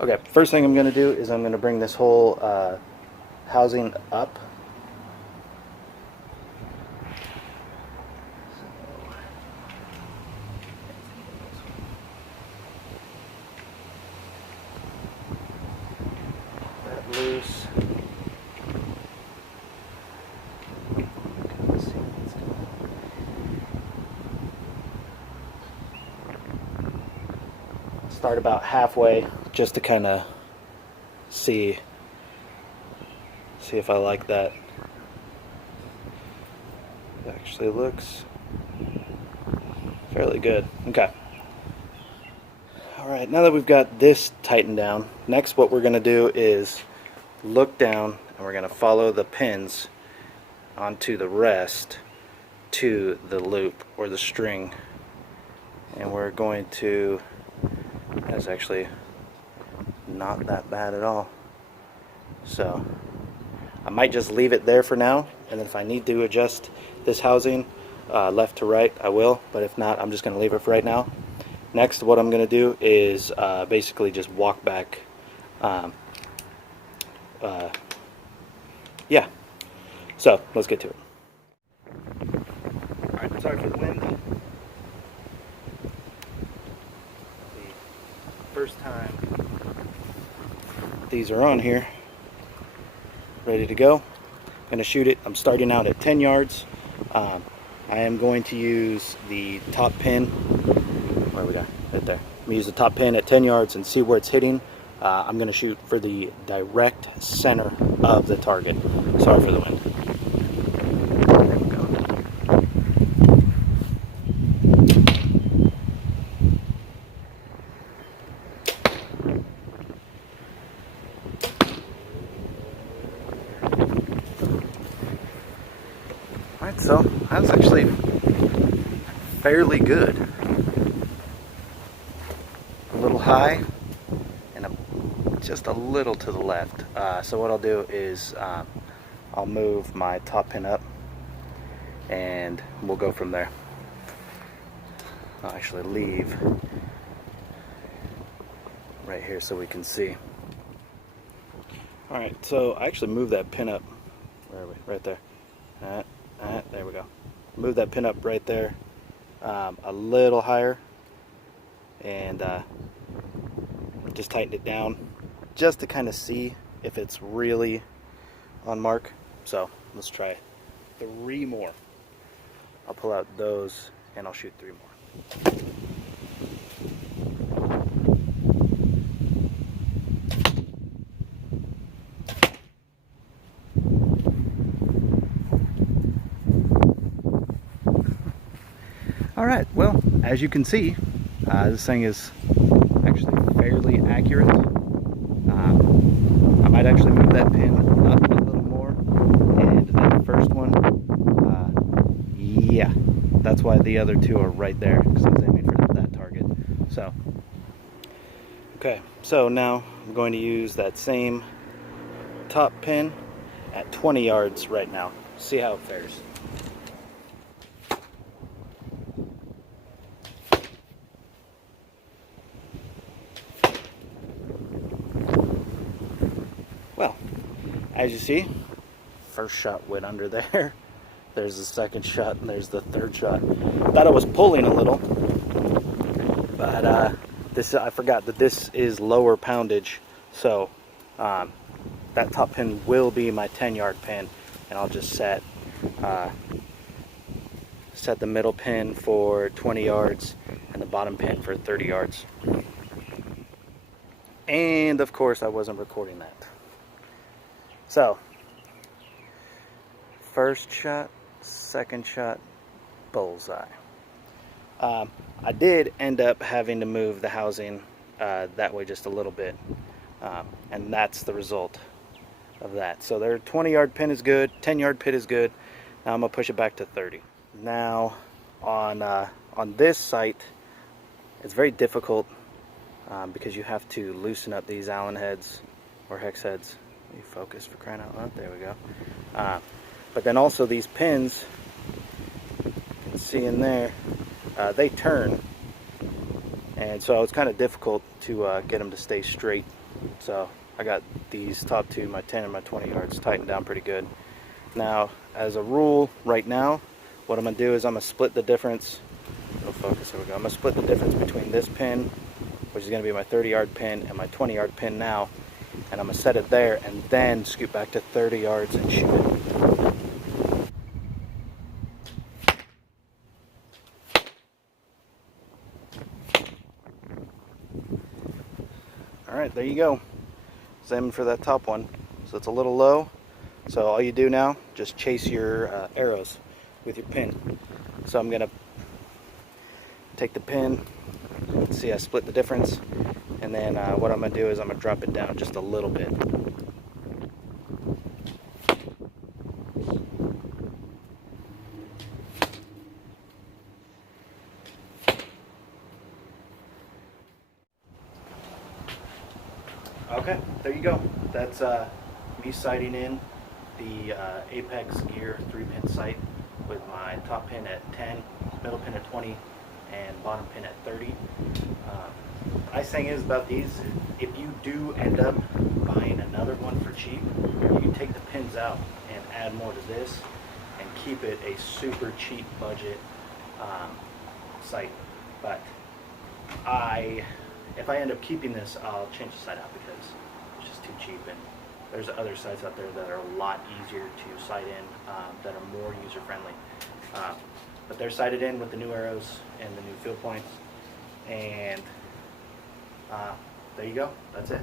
Okay, first thing I'm going to do is I'm going to bring this whole housing up. That loose. Start about halfway just to kind of see if I like that. It actually looks fairly good. Okay. Alright, now that we've got this tightened down, next what we're going to do is look down and we're going to follow the pins onto the rest to the loop or the string. And we're going to, that's actually not that bad at all. So I might just leave it there for now, and then if I need to adjust this housing left to right, I will, but if not, I'm just going to leave it for right now. Next, what I'm going to do is basically just walk back. Yeah, so let's get to it. Alright, sorry for the wind. The first time these are on here, ready to go. I'm going to shoot it. I'm starting out at 10 yards. I am going to use the top pin. Where we got? Right there. I'm going to use the top pin at 10 yards and see where it's hitting. I'm going to shoot for the direct center of the target. Sorry for the wind. There we go. Alright, so that was actually fairly good. A little high and just a little to the left. So what I'll do is I'll move my top pin up and we'll go from there. I'll actually leave right here so we can see. Alright, so I actually moved that pin up. Where are we? Right there. There we go. Move that pin up right there, a little higher, and just tighten it down just to kind of see if it's really on mark. So let's try 3 more. I'll pull out those and I'll shoot 3 more. Alright, well, as you can see, this thing is actually fairly accurate. I might actually move that pin up a little more, and that first one, yeah, that's why the other 2 are right there, because I was aiming for that target. So, okay, so now I'm going to use that same top pin at 20 yards right now. See how it fares. Well, as you see, first shot went under there. There's the second shot, and there's the third shot. Thought I was pulling a little, but this, I forgot that this is lower poundage, so that top pin will be my 10-yard pin, and I'll just set the middle pin for 20 yards and the bottom pin for 30 yards. And of course, I wasn't recording that. So, first shot, second shot, bullseye. I did end up having to move the housing that way just a little bit, and that's the result of that. So their 20-yard pin is good, 10-yard pin is good. Now I'm gonna push it back to 30. Now on this site, it's very difficult because you have to loosen up these Allen heads or hex heads. Let me focus, for crying out loud. There we go. But then also these pins, you can see in there, they turn, and so it's kind of difficult to get them to stay straight So I got these top two, my 10 and my 20 yards, tightened down pretty good. Now, as a rule, right now, what I'm gonna do is I'm gonna split the difference. No focus, here we go. I'm gonna split the difference between this pin, which is gonna be my 30-yard pin, and my 20-yard pin now. And I'm gonna set it there and then scoot back to 30 yards and shoot it. Alright, there you go. Aiming for that top one. So it's a little low. So all you do now, just chase your arrows with your pin. So I'm gonna take the pin, see I split the difference, and then what I'm gonna do is I'm gonna drop it down just a little bit. Okay, there you go. That's me sighting in the Apex Gear 3-pin sight with my top pin at 10, middle pin at 20, and bottom pin at 30. Nice thing is about these, if you do end up buying another one for cheap, you can take the pins out and add more to this and keep it a super cheap budget sight. But if I end up keeping this, I'll change the sight out because it's just too cheap, and there's other sights out there that are a lot easier to sight in, that are more user friendly. But they're sighted in with the new arrows and the new field points, and there you go, that's it.